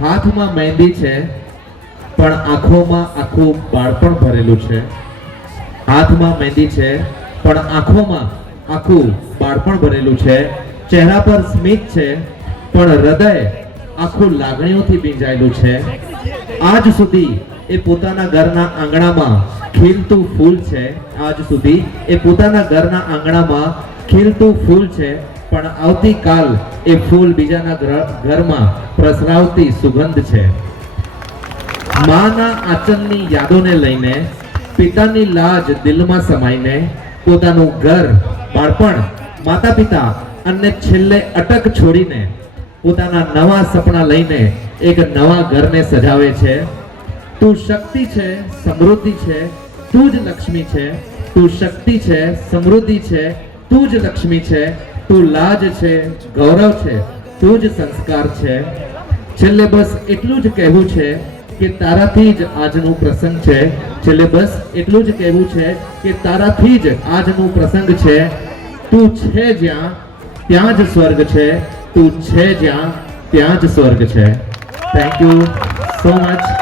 હાથમાં મહેંદી છે પણ આંખોમાં આખું બાળપણ ભરેલું છે. હાથમાં મહેંદી છે પણ આંખોમાં આખું બાળપણ ભરેલું છે. ચહેરા પર સ્મિત છે પણ હૃદય આખું લાગણીઓથી ભીંજાયેલું છે. આજ સુધી એ પોતાના ઘરના આંગણામાં ખીલતું ફૂલ છે. આજ સુધી એ પોતાના ઘરના આંગણામાં ખીલતું ફૂલ છે, પણ આવતીકાલ એ ફૂલ બીજાના ઘરમાં પ્રસરાવતી સુગંધ છે. માના આંચલની યાદોને લઈને, પિતાની લાજ દિલમાં સમાઈને, પોતાનું ઘર, બાળપણ, માતા પિતા અને છેલ્લે અટક છોડીને પોતાના નવા સપના લઈને એક નવા ઘરને સજાવે છે. તું શક્તિ છે, સમૃદ્ધિ છે, તું જ લક્ષ્મી છે. તું શક્તિ છે, સમૃદ્ધિ છે, તું જ લક્ષ્મી છે. તું લાજ છે, ગૌરવ છે, તું જ સંસ્કાર છે. છેલ્લે બસ એટલું જ કહેવું છે કે તારાથી જ આજનું પ્રસંગ છે. છેલ્લે બસ એટલું જ કહેવું છે કે તારાથી જ આજનું પ્રસંગ છે. તું છે જ્યાં ત્યાં જ સ્વર્ગ છે. તું છે જ્યાં ત્યાં જ સ્વર્ગ છે. Thank you so much.